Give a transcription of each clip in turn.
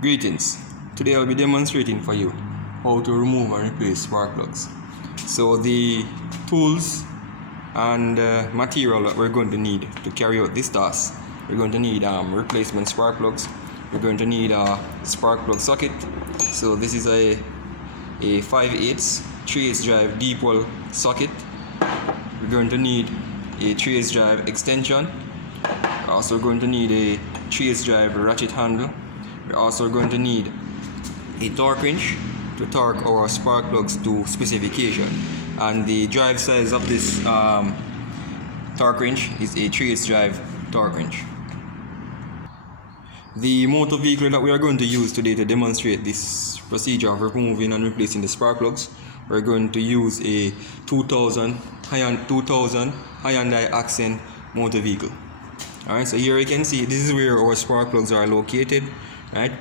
Greetings. Today I'll be demonstrating for you how to remove and replace spark plugs. So the tools and material that we're going to need to carry out this task, we're going to need replacement spark plugs. We're going to need a spark plug socket. So this is a 5/8 3/8 drive dipole socket. We're going to need a 3/8 drive extension. We're also going to need a 3/8 drive ratchet handle. We're also going to need a torque wrench to torque our spark plugs to specification, and the drive size of this torque wrench is a 3/8 drive torque wrench. The motor vehicle that we are going to use today to demonstrate this procedure of removing and replacing the spark plugs, we're going to use a 2000 Hyundai Accent motor vehicle. Alright, so here you can see this is where our spark plugs are located. Right,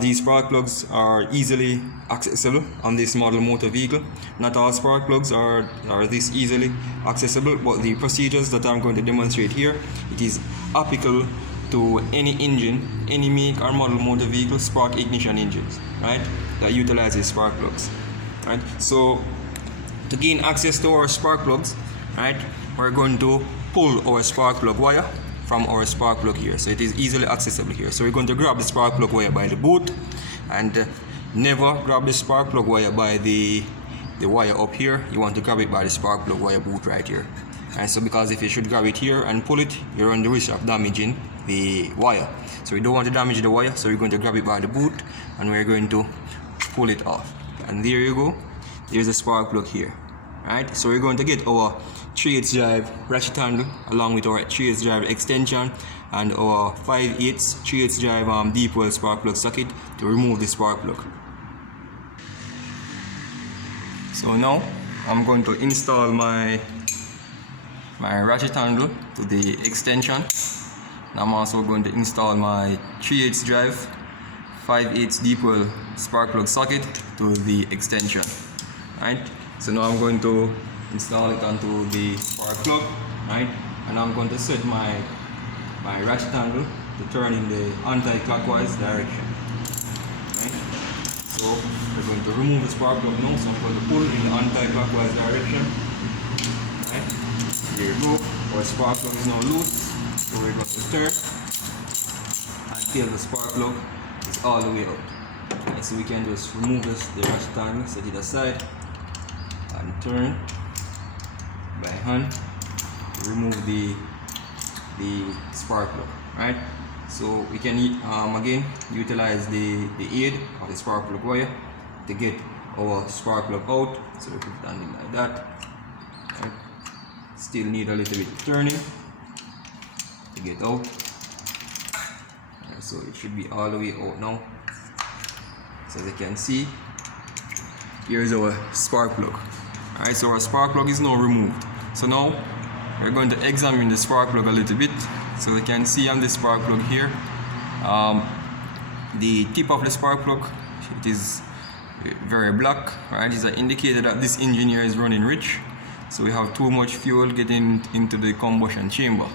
these spark plugs are easily accessible on this model motor vehicle. Not all spark plugs are this easily accessible, but the procedures that I'm going to demonstrate here, it is applicable to any engine, any make or model motor vehicle, spark ignition engines, right, that utilizes spark plugs. Right, so to gain access to our spark plugs, right, we're going to pull our spark plug wire from our spark plug here, so it is easily accessible here. So we're going to grab the spark plug wire by the boot, and never grab the spark plug wire by the wire up here. You want to grab it by the spark plug wire boot right here. And so because if you should grab it here and pull it, you run the risk of damaging the wire. So we don't want to damage the wire, so we're going to grab it by the boot and we're going to pull it off. And there you go, there's a spark plug here. Right, so we're going to get our 3/8 drive ratchet handle along with our 3/8 drive extension and our 5/8 3/8 drive dipole spark plug socket to remove the spark plug. So now I'm going to install my ratchet handle to the extension. And I'm also going to install my 3/8 drive 5/8 dipole spark plug socket to the extension. Right, so now I'm going to install it onto the spark plug, right? And I'm going to set my ratchet handle to turn in the anti-clockwise direction. Right? So we're going to remove the spark plug now, so I'm going to pull in the anti-clockwise direction. Right? There you go. Our spark plug is now loose, so we're going to turn until the spark plug is all the way out. And so we can just remove the ratchet handle, set it aside, and turn by hand to remove the spark plug. Right, so we can again utilize the aid of the spark plug wire to get our spark plug out. So we put it on like that. Right. Still need a little bit of turning to get out. Right, so it should be all the way out now. So as you can see, here's our spark plug. Alright, so our spark plug is now removed. So now we're going to examine the spark plug a little bit. So you can see on the spark plug here, the tip of the spark plug, it is very black. Right, it's an indicator that this engine here is running rich. So we have too much fuel getting into the combustion chamber.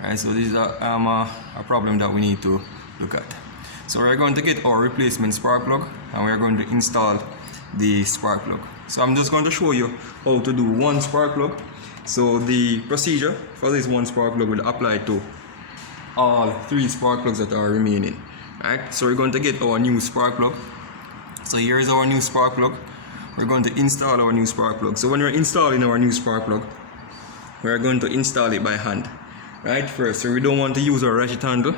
Right, so this is a problem that we need to look at. So we're going to get our replacement spark plug and we're going to install the spark plug. So I'm just going to show you how to do one spark plug. So the procedure for this one spark plug will apply to all 3 spark plugs that are remaining. Right? So we're going to get our new spark plug. So here is our new spark plug. We're going to install our new spark plug. So when we're installing our new spark plug, we're going to install it by hand. Right? First, so we don't want to use our ratchet handle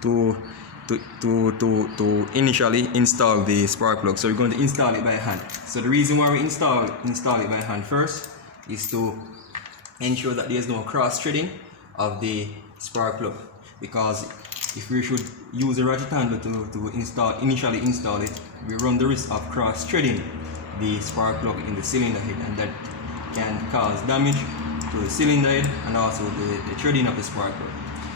to initially install the spark plug. So we're going to install it by hand. So the reason why we install it by hand first is to ensure that there's no cross threading of the spark plug, because if we should use a ratchet handle to initially install it, we run the risk of cross threading the spark plug in the cylinder head, and that can cause damage to the cylinder head and also the threading of the spark plug.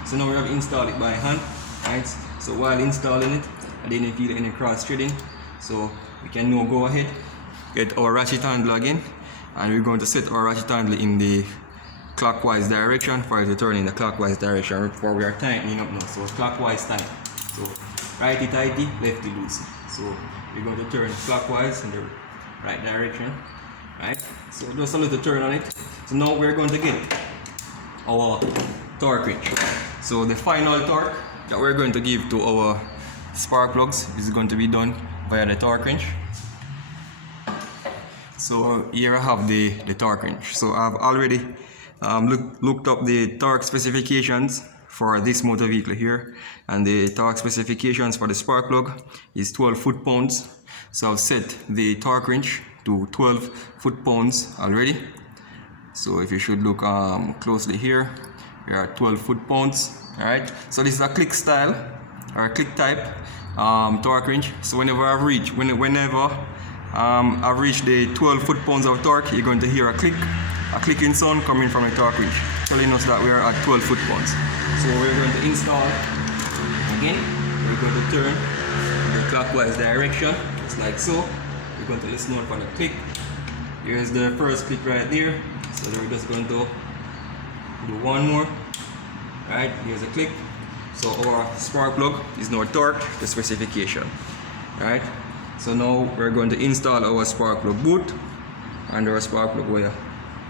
So now we have installed it by hand. Right? So while installing it, I didn't feel any cross threading, so we can now go ahead, get our ratchet handle again, and we're going to set our ratchet handle in the clockwise direction for it to turn in the clockwise direction, for we are tightening up now, so clockwise time. So righty tighty, lefty loosey. So we're going to turn clockwise in the right direction, right? So just a little turn on it. So now we're going to get our torque wrench. So the final torque that we're going to give to our spark plugs is going to be done via the torque wrench. So here I have the torque wrench. So I've already looked up the torque specifications for this motor vehicle here, and the torque specifications for the spark plug is 12 foot-pounds. So I've set the torque wrench to 12 foot-pounds already. So if you should look closely here, we are at 12 foot-pounds. Alright, so this is a click style or a click type torque wrench. So whenever I've reached the 12 foot-pounds of torque, you're going to hear a clicking sound coming from the torque wrench, telling us that we are at 12 foot-pounds. So we're going to install again. We're going to turn in the clockwise direction, just like so. We're going to listen out for the click. Here's the first click right there. So then we're just going to do one more. Right, here's a click. So our spark plug is now torqued to specification. Right. So now we're going to install our spark plug boot and our spark plug wire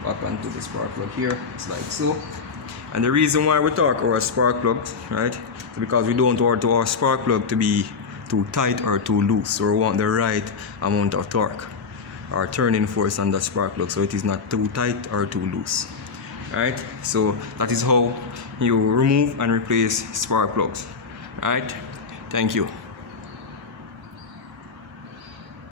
back onto the spark plug here, it's like so. And the reason why we torque our spark plugs, right, is because we don't want our spark plug to be too tight or too loose. So we want the right amount of torque or turning force on the spark plug, so it is not too tight or too loose. Alright, so that is how you remove and replace spark plugs. Alright, thank you.